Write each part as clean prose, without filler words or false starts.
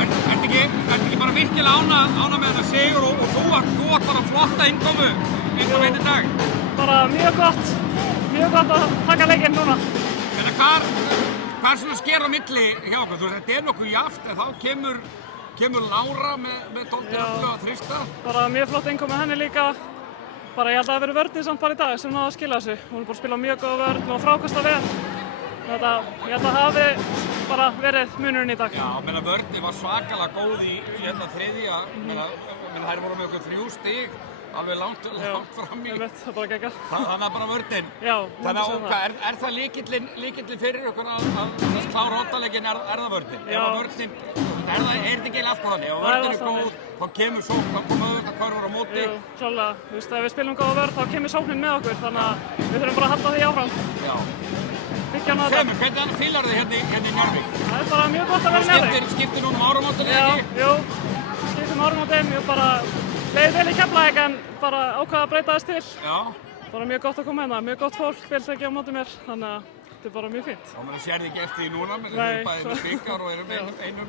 Ertu ekki bara virkilega ána með þetta sigur og þú átt bara flotta innkomu í dag? Bara mjög gott að taka leikinn núna. En hvað svona sker á milli hjá okkur? Þú veist, þetta nokkuð jafnt en þá kemur Lára með dálítið öllu að þrýsta. Bara mjög flott innkomu henni líka. Bara ég held að það hafi verið vörnin samt bara í dag sem náði að skila þessu. Hún er bara að spila mjög góða vörn og frákasta vel. Ég held að það hafi bara verið munurinn í dag. Já, menna vörnin var svakalega góð í þriðja. Þær voru með okkur 3 stig, alveg langt fram í. Það er bara geggjað. Þannig að bara vörnin. Já, þannig að er það lykillinn fyrir okkur að klára oddaleikinn, er það vörnin? Já. Ef vörnin, er þetta ekki alltaf þannig? Ef vörnin er góð, þá kemur sókn, þá koma auðvitað hverfur á móti. Jú, klálega. Þú veist, ef við spilum góða vörn, þá kemur sóknin með okkur, þannig að við þurfum bara að halda því áfram. Já. Hvernig fílar þið hérna í Njarðvík? Það er bara mjög gott að vera í Njarðvík. Skiptir núna áramótin eða ekki? Jú, skiptum áramótin. Ég bara leið vel í Keflavík en bara ákvað að breyta þess til. Já. Bara mjög gott að koma hérna, mjög gott fólk, vel tekið á móti mér, þannig að þetta er bara mjög fínt. Og maður sér þið ekki eftir því núna, menn þið erum bæðið með byggar og erum einum.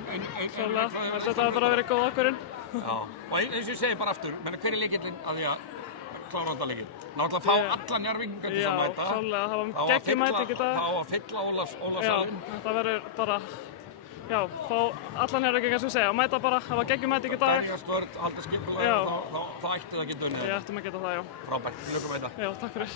Þetta var bara verið góð ákvörðun. Já, og eins og ég segi bara aftur, menn hver er lykillinn að því að klára þetta leikinn? Náttúrulega fá alla Njarðvíkinga til að mæta. Já, klálega, það var geggjum mæting í dag. Fá að fylla Ólafssalinn. Já, þetta verður bara, já, fá alla Njarðvíkinga sem segja, mæta bara, það var geggjum mæting í dag. Berjast vörn, halda skipulega, þá ættu það að geta unnið. Við ættum að geta það, já. Frábært, til lukku með þetta. Já, takk fyrir.